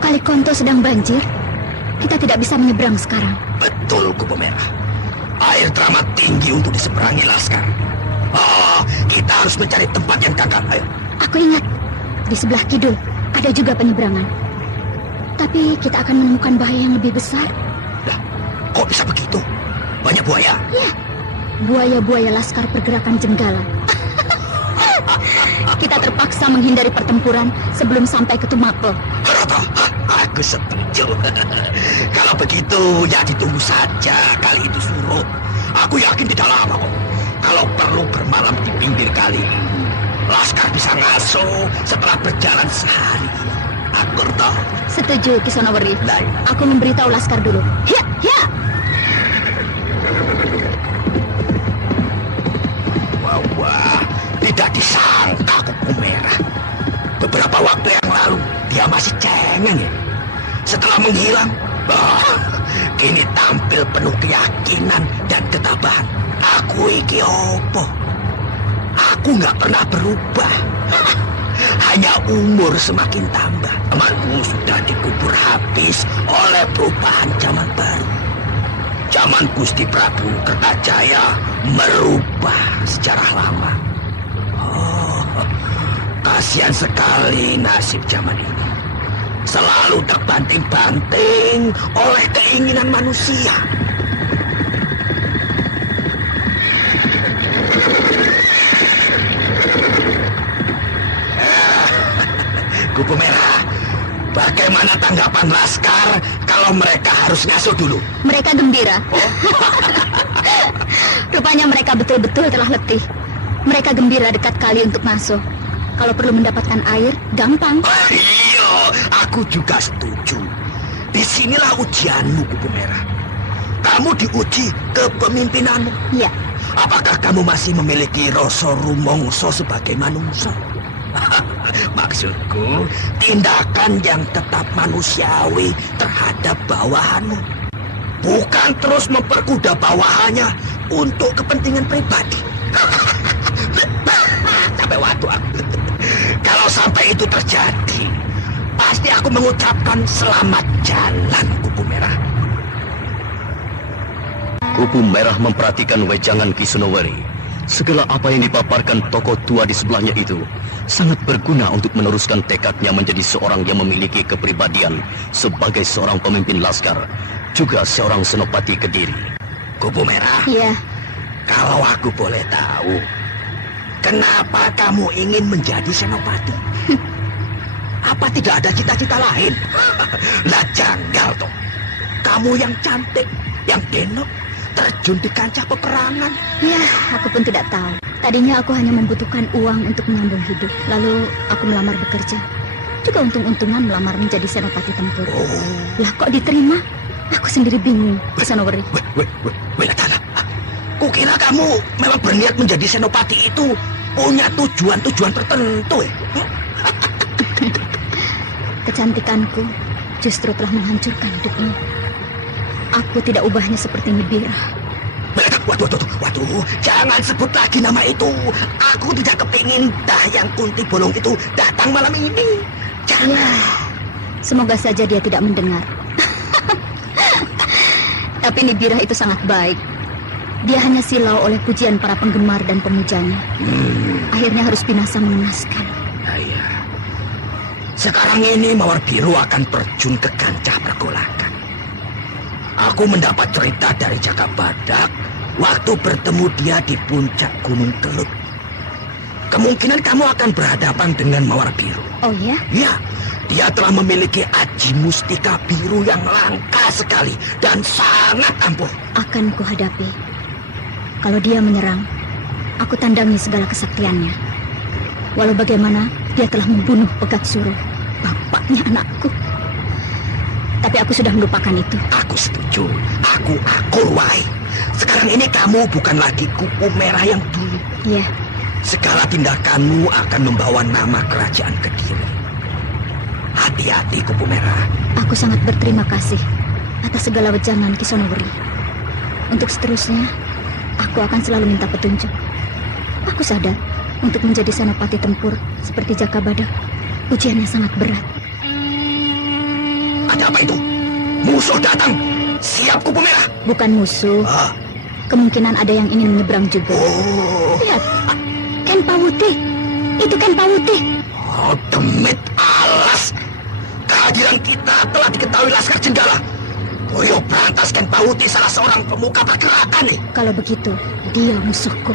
Kalikonto sedang banjir. Kita tidak bisa menyeberang sekarang. Betul, Kupu Merah. Air teramat tinggi untuk diseberangi laskar. Kita harus mencari tempat yang dangkal. Ayo. Aku ingat, di sebelah kidul ada juga penyeberangan. Tapi kita akan menemukan bahaya yang lebih besar. Lah, kok bisa begitu? Banyak buaya? Ya, buaya-buaya laskar pergerakan Jenggala. Kita terpaksa menghindari pertempuran sebelum sampai ke Tumapel. Roto, aku setuju. Kalau begitu, ya ditunggu saja kali itu surut. Aku yakin tidak lama kok. Kalau perlu bermalam di pinggir kali, laskar bisa ngasuh setelah berjalan sehari. Akur toh. Setuju, Kisonoweri. Lain. Aku memberitahu laskar dulu. Ya, ya. Wah, tidak disangka Kupu Merah. Beberapa waktu yang lalu, dia masih cengeng ya. Setelah menghilang, kini tampil penuh keyakinan dan ketabahan. Aku iki opo? Aku nggak pernah berubah. Hanya umur semakin tambah. Temanku sudah dikubur habis oleh perubahan zaman baru. Zaman Gusti Prabu Kertajaya merubah sejarah lama. Kasihan sekali nasib zaman ini. Selalu terbanting-banting oleh keinginan manusia. Kupu Merah, bagaimana tanggapan laskar kalau mereka harus ngasuh dulu? Mereka gembira. Rupanya mereka betul-betul telah letih. Mereka gembira dekat kali untuk ngasuh. Kalau perlu mendapatkan air, gampang. Iya, aku juga setuju. Disinilah ujianmu, Kupu Merah. Kamu diuji kepemimpinanmu. Ya. Apakah kamu masih memiliki rasa rumongso sebagai manusia? Maksudku, tindakan yang tetap manusiawi terhadap bawahanmu. Bukan terus memperkuda bawahannya untuk kepentingan pribadi. Sampai waktu aku. Kalau sampai itu terjadi, pasti aku mengucapkan selamat jalan, Kupu Merah. Kupu Merah memperhatikan wejangan Kisonoweri. Segala apa yang dipaparkan tokoh tua di sebelahnya itu sangat berguna untuk meneruskan tekadnya menjadi seorang yang memiliki kepribadian sebagai seorang pemimpin laskar, juga seorang senopati Kediri. Kupu Merah, Iya, kalau aku boleh tahu, kenapa kamu ingin menjadi senopati? Apa tidak ada cita-cita lain? Lah janggal toh. Kamu yang cantik, yang denok, terjun di kancah peperangan. ya, aku pun tidak tahu. Tadinya aku hanya membutuhkan uang untuk menyambung hidup. Lalu aku melamar bekerja. Juga untung-untungan melamar menjadi senopati tempur. Lah kok diterima? Aku sendiri bingung, Kisanoweri. Weh, kukira kamu memang berniat menjadi senopati itu punya tujuan-tujuan tertentu ya? Kecantikanku justru telah menghancurkan hidupmu. Aku tidak ubahnya seperti Nibira. Waduh, jangan sebut lagi nama itu. Aku tidak kepingin Dayang Kunti Bolong itu datang malam ini. Jangan. Ya, semoga saja dia tidak mendengar. Tapi Nibira itu sangat baik. Dia hanya silau oleh pujian para penggemar dan pemujanya. Akhirnya harus binasa mengenaskan. Iya. Sekarang ini Mawar Biru akan terjun ke kancah pergolakan. Aku mendapat cerita dari Jaka Badak waktu bertemu dia di puncak Gunung Kelut. Kemungkinan kamu akan berhadapan dengan Mawar Biru. Oh ya? Ya, dia telah memiliki aji mustika biru yang langka sekali dan sangat ampuh. Akan kuhadapi. Kalau dia menyerang, aku tandangi segala kesaktiannya. Walau bagaimana, dia telah membunuh Pegat Suruh, bapaknya anakku. Tapi aku sudah melupakan itu. Aku setuju. Aku akur, Wai. Sekarang ini kamu bukan lagi Kupu Merah yang dulu. Iya. Segala tindakanmu akan membawa nama kerajaan Kediri. Hati-hati, Kupu Merah. Aku sangat berterima kasih atas segala wejangan Kisonoweri. Untuk seterusnya, aku akan selalu minta petunjuk. Aku sadar, untuk menjadi senopati tempur seperti Jaka Badak, ujiannya sangat berat. Ada apa itu? Musuh datang. Siap, Kupu Merah. Bukan musuh. Ah. Kemungkinan ada yang ingin menyeberang juga. Oh. Lihat, Ken Pawuti. Itu Ken Pawuti. Oh, demit alas. Kehadiran kita telah diketahui Laskar Jenggala. Boyo Brantas Ken Pawuti salah seorang pemuka pergerakan nih. Kalau begitu, dia musuhku.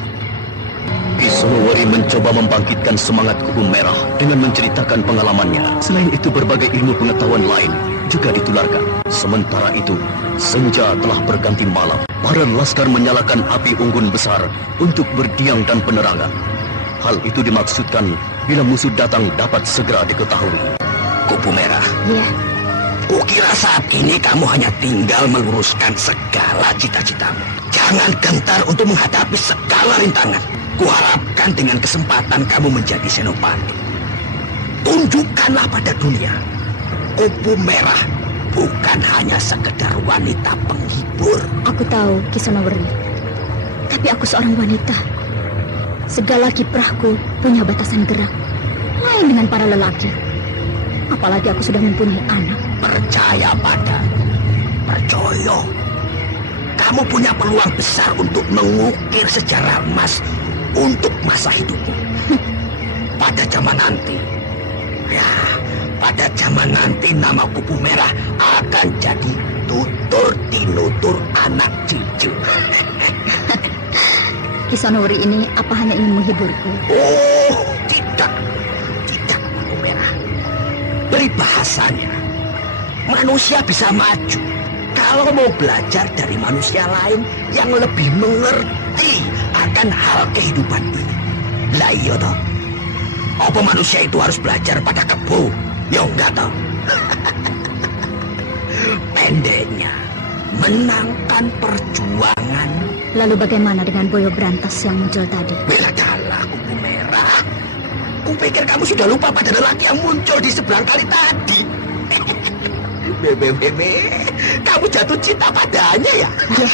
Kisonoweri mencoba membangkitkan semangat Kupu Merah dengan menceritakan pengalamannya. Selain itu, berbagai ilmu pengetahuan lain juga ditularkan. Sementara itu, senja telah berganti malam. Para laskar menyalakan api unggun besar untuk berdiam dan penerangan. Hal itu dimaksudkan bila musuh datang dapat segera diketahui. Kupu Merah, Ya, kukira saat ini kamu hanya tinggal meluruskan segala cita-citamu. Jangan gentar untuk menghadapi segala rintangan. Kuharapkan dengan kesempatan kamu menjadi senopati, tunjukkanlah pada dunia, Kupu Merah bukan hanya sekedar wanita penghibur. aku tahu Kisonoweri. Tapi aku seorang wanita. Segala kiprahku punya batasan gerak. Lain dengan para lelaki. Apalagi aku sudah mempunyai anak. Percaya padaku, percaya. Kamu punya peluang besar untuk mengukir sejarah emas untuk masa hidupmu. Pada zaman nanti, ya, pada zaman nanti nama Kupu Merah akan jadi tutur tinutur anak cucu. Kisonoweri ini apa hanya ingin menghiburku? Oh, tidak Kupu Merah. Peribahasanya, manusia bisa maju kalau mau belajar dari manusia lain yang lebih mengerti akan hal kehidupan ini. Lah iya toh. Apa manusia itu harus belajar pada kebo? Ya enggak toh. Pendeknya, menangkan perjuangan. Lalu bagaimana dengan Boyo Brantas yang muncul tadi? Bela kalah, Kupu Merah. Kupikir kamu sudah lupa pada lelaki yang muncul di seberang kali tadi. Bebe, kamu jatuh cinta padanya ya? Ya,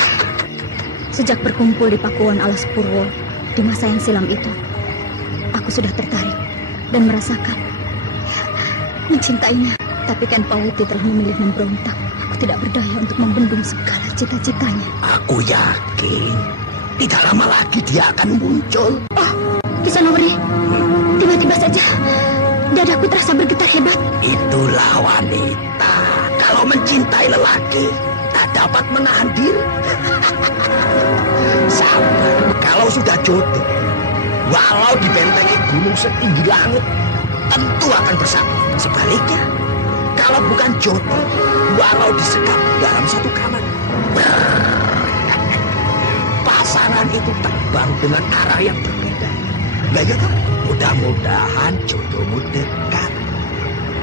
sejak berkumpul di Pakuwon Alas Purwo di masa yang silam itu, aku sudah tertarik dan merasakan mencintainya. Tapi Ken Pawuti telah memilih memberontak. Aku tidak berdaya untuk membendung segala cita-citanya. Aku yakin Tidak lama lagi dia akan muncul. Oh, Kisonowori, tiba-tiba saja dadaku terasa bergetar hebat. Itulah wanita. Kalau mencintai lelaki, tak dapat menahan diri. Sabar, kalau sudah jodoh, walau dibentengi gunung setinggi langit, tentu akan bersama. Sebaliknya, kalau bukan jodoh, walau disekap dalam satu kamar, pasangan itu terbang dengan arah yang berbeda. Nah ya toh, mudah-mudahan jodohmu dekat.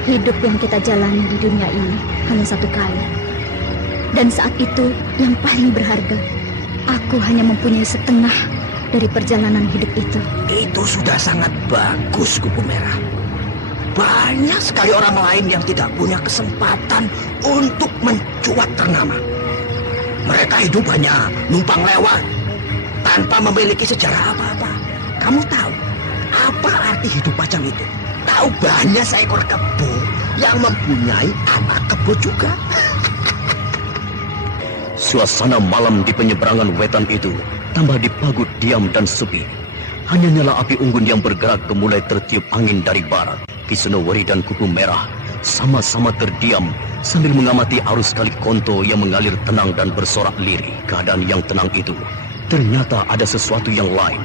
Hidup yang kita jalani di dunia ini hanya satu kali. Dan saat itu yang paling berharga, aku hanya mempunyai setengah dari perjalanan hidup itu. Itu sudah sangat bagus, Kupu Merah. Banyak sekali orang lain yang tidak punya kesempatan untuk mencuat ternama. Mereka hidup hanya numpang lewat, tanpa memiliki sejarah apa-apa. Kamu tahu apa arti hidup macam itu? Tahu banyak seekor kebo yang mempunyai anak kebo juga. Suasana malam di penyeberangan wetan itu tambah dipagut diam dan sepi. Hanya nyala api unggun yang bergerak gemulai tertiup angin dari barat. Kisonowori dan Kupu Merah sama-sama terdiam sambil mengamati arus Kali Konto yang mengalir tenang dan bersorak lirih. Keadaan yang tenang itu ternyata ada sesuatu yang lain.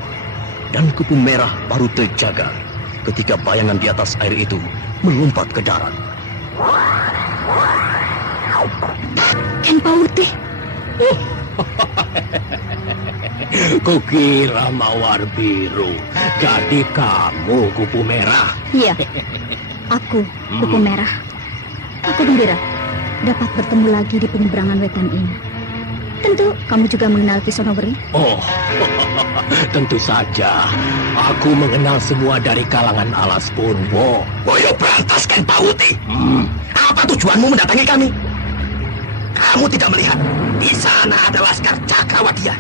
Dan Kupu Merah baru terjaga ketika bayangan di atas air itu melompat ke darat. Kenpauti. Kukira mawar biru. Jadi kamu Kupu Merah. Iya, aku Kupu Merah. Aku gembira dapat bertemu lagi di penyeberangan wetan ini. Tentu kamu juga mengenal Kisonowori. Oh, tentu saja. Aku mengenal semua dari kalangan Alas Purwo. Boyo berantas Kenpauti. Apa tujuanmu mendatangi kami? Kamu tidak melihat di sana ada laskar Cakrawadia.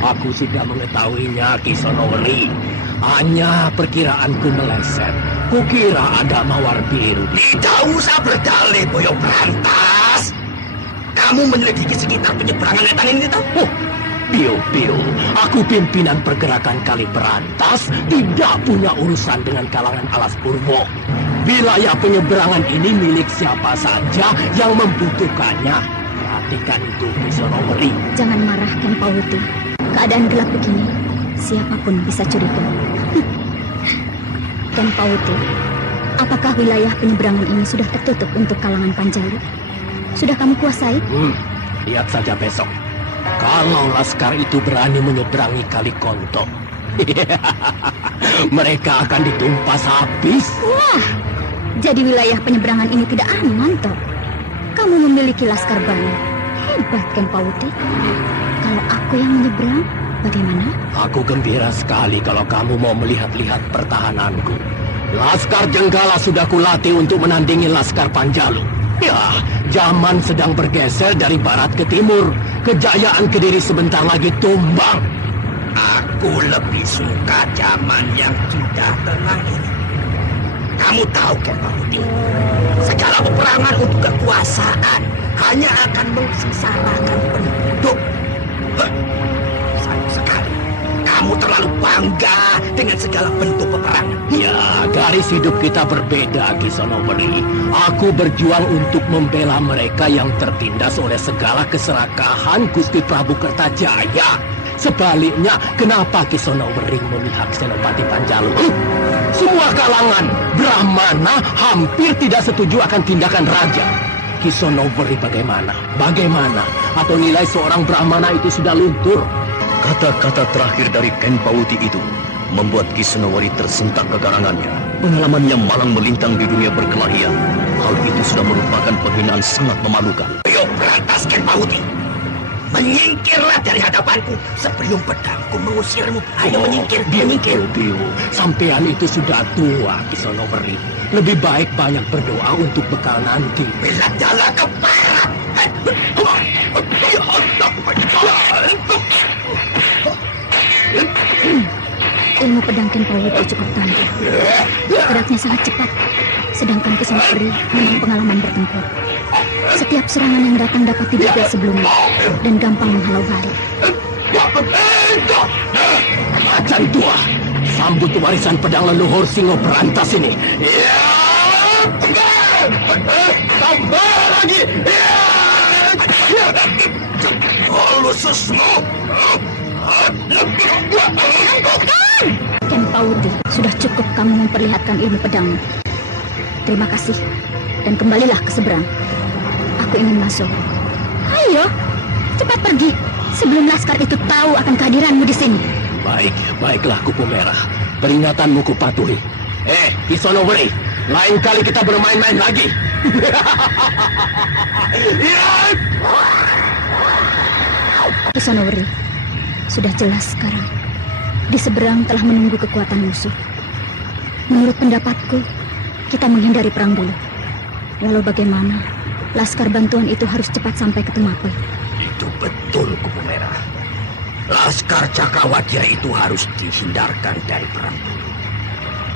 Aku sudah mengetahuinya, Kisonowori. Hanya perkiraanku meleset. Kukira ada mawar biru. Tidak usah berdalih, Boyo berantas. Kamu menyelidiki sekitar penyeberangan wetan ini, toh? Oh, Bio, aku pimpinan pergerakan Kali Berantas, tidak punya urusan dengan kalangan Alas Purwo. Wilayah penyeberangan ini milik siapa saja yang membutuhkannya. Perhatikan itu, Kisonowori. Jangan marah, Kenpauti. Keadaan gelap begini, siapapun bisa curiga. Kenpauti, apakah wilayah penyeberangan ini sudah tertutup untuk kalangan Panjalu? Sudah kamu kuasai? Lihat saja besok. Kalau laskar itu berani menyeberangi Kali Konto, mereka akan ditumpas habis. Wah, jadi wilayah penyeberangan ini tidak aman, toh? Kamu memiliki laskar banyak. Hebat, Kenpauti. Kalau aku yang menyeberang, bagaimana? Aku gembira sekali kalau kamu mau melihat-lihat pertahananku. Laskar Jenggala sudah kulatih untuk menandingi laskar Panjalu. Ya, zaman sedang bergeser dari barat ke timur. Kejayaan Kediri sebentar lagi tumbang. Aku lebih suka zaman yang sudah tenang ini. Kamu tahu, Kenpauti, segala peperangan untuk kekuasaan hanya akan mensengsarakan penduduk. Sayang sekali, kamu terlalu bangga dengan segala bentuk peperangan. Ya, garis hidup kita berbeda, Kisonowori. Aku berjuang untuk membela mereka yang tertindas oleh segala keserakahan Gusti Prabu Kertajaya. Sebaliknya, kenapa Kisonowori memihak Senopati Panjalu? Semua kalangan Brahmana hampir tidak setuju akan tindakan raja. Kisonowori bagaimana? Atau nilai seorang Brahmana itu sudah luntur? Kata-kata terakhir dari Kenpauti itu membuat Kisonowori tersentak kegarangannya. Pengalamannya malang melintang di dunia perkelahian. Hal itu sudah merupakan penghinaan sangat memalukan. Ayo berantas, Kenpauti. Menyingkirlah dari hadapanku sebelum pedangku mengusirmu. Ayo menyingkir. Bio. Sampean itu sudah tua, Kisonowori. Lebih baik banyak berdoa untuk bekal nanti. Beladala keparat. Ilmu pedang Kenpauti cukup tangguh. Geraknya sangat cepat. Sedangkan Kisonowori memang pengalaman bertempur. Setiap serangan yang datang dapat diduga sebelumnya dan gampang menghalau balik. Macan tua, sambut warisan pedang leluhur Singo Berantas ini. Tambah lagi. Holususmu. Ken Pauti, sudah cukup kamu memperlihatkan ilmu pedangmu. Terima kasih. Dan kembalilah ke seberang. Aku ingin masuk. Ayo, cepat pergi. Sebelum laskar itu tahu akan kehadiranmu di sini. Baiklah Kupu Merah. Peringatanmu kupatuhi. Kisonowori, lain kali kita bermain-main lagi. Kisonowori, sudah jelas sekarang. Di seberang telah menunggu kekuatan musuh. Menurut pendapatku, kita menghindari perang dulu. Walau bagaimana, laskar bantuan itu harus cepat sampai ke Tumapel. Itu betul, Kupu Merah. Laskar Cakrawajah itu harus dihindarkan dari perang.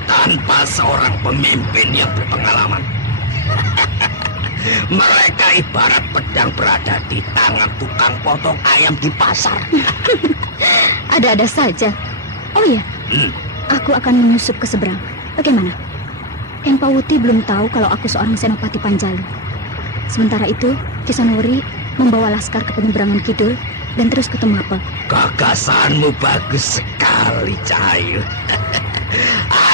Tanpa seorang pemimpin yang berpengalaman. Mereka ibarat pedang berada di tangan tukang potong ayam di pasar. Ada-ada saja. Oh iya, aku akan menyusup ke seberang. Bagaimana? Eng Pawuti belum tahu kalau aku seorang senopati Panjalu. Sementara itu, Kisonowori membawa laskar ke penyeberangan kidul dan terus ke Tumapel. Gagasanmu bagus sekali, Cahayu.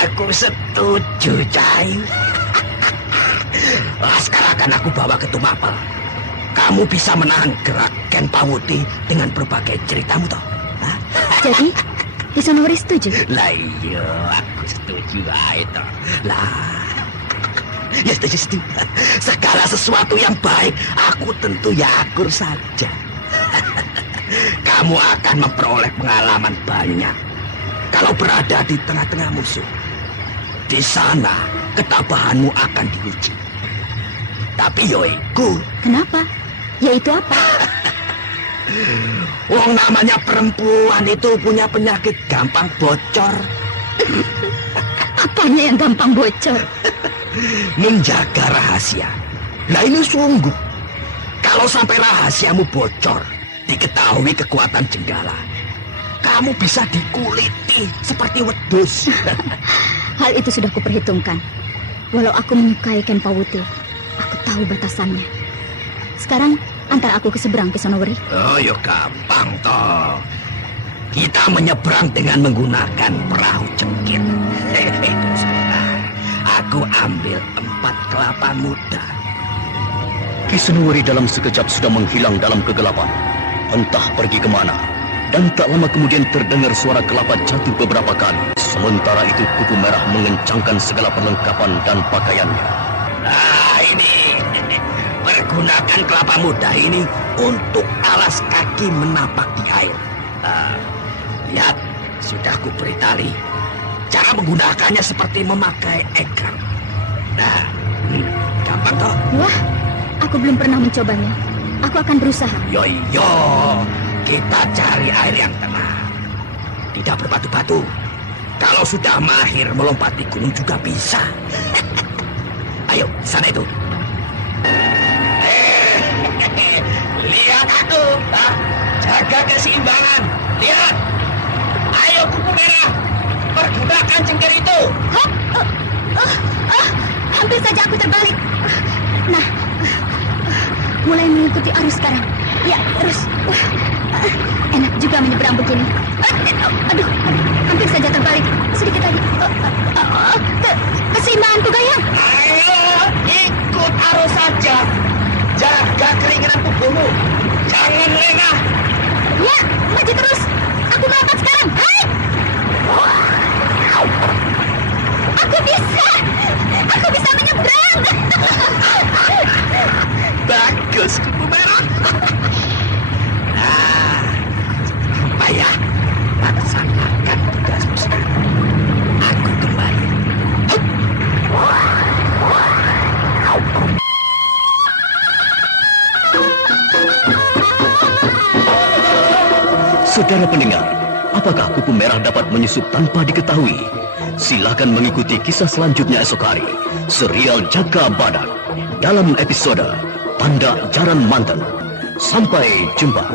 Aku setuju, Cahayu. Laskar akan aku bawa ke Tumapel. Kamu bisa menahan gerak Ken Pawuti dengan berbagai ceritamu, toh. Jadi, Kisonowori setuju? Lah iya, aku setuju, itu. Lah, ya setuju. Segala sesuatu yang baik, aku tentu ya akur saja. Kamu akan memperoleh pengalaman banyak kalau berada di tengah-tengah musuh. Di sana, ketabahanmu akan diuji. Tapi yoiku. Kenapa? Yaitu apa? Wong namanya perempuan itu punya penyakit gampang bocor. Apanya yang gampang bocor? Menjaga rahasia. Nah ini sungguh. Kalau sampai rahasiamu bocor, diketahui kekuatan Jenggala, kamu bisa dikuliti seperti wedus. Hal itu sudah kuperhitungkan. Walau aku menyukai Ken Pawuti, aku tahu batasannya. Sekarang antar aku ke seberang, Kisonowori. Oh, ya gampang toh. Kita menyeberang dengan menggunakan perahu cengkir. Itu sebentar. Aku ambil 4 kelapa muda. Kisonowori dalam sekejap sudah menghilang dalam kegelapan. Entah pergi kemana. Dan tak lama kemudian terdengar suara kelapa jatuh beberapa kali. Sementara itu Kupu Merah mengencangkan segala perlengkapan dan pakaiannya. Nah ini, pergunakan kelapa muda ini untuk alas kaki menapak di air. Lihat, sudah kuberi tali. Cara menggunakannya seperti memakai egrang. Nah, gampang toh? Wah, aku belum pernah mencobanya. Aku akan berusaha. Yo, kita cari air yang tenang. Tidak berbatu-batu. Kalau sudah mahir melompati gunung juga bisa. Ayo, sana itu. Lihat aku. Jaga keseimbangan. Lihat. Ayo Kupu Merah. Pergunakan cengkir itu. Hampir saja aku terbalik. Nah, mulai mengikuti arus sekarang. Ya, terus. Enak juga menyeberang begini. Aduh, hampir saja terbalik. Sedikit lagi. Keseimbanganku gayang. Ayo, ikut arus saja. Jaga keringanan tubuhmu. Jangan lengah. Ya, maju terus. Aku merapat sekarang. Hai! Aku bisa. Aku bisa menyeberang. Bagus, Kupu Merah. Nah, payah. Laksanakan tugasmu sekarang. Aku kembali. Saudara pendengar, apakah Kupu Merah dapat menyusup tanpa diketahui? Silakan mengikuti kisah selanjutnya esok hari. Serial Jaga Badak dalam episode Tanda Jaran Manten. Sampai jumpa.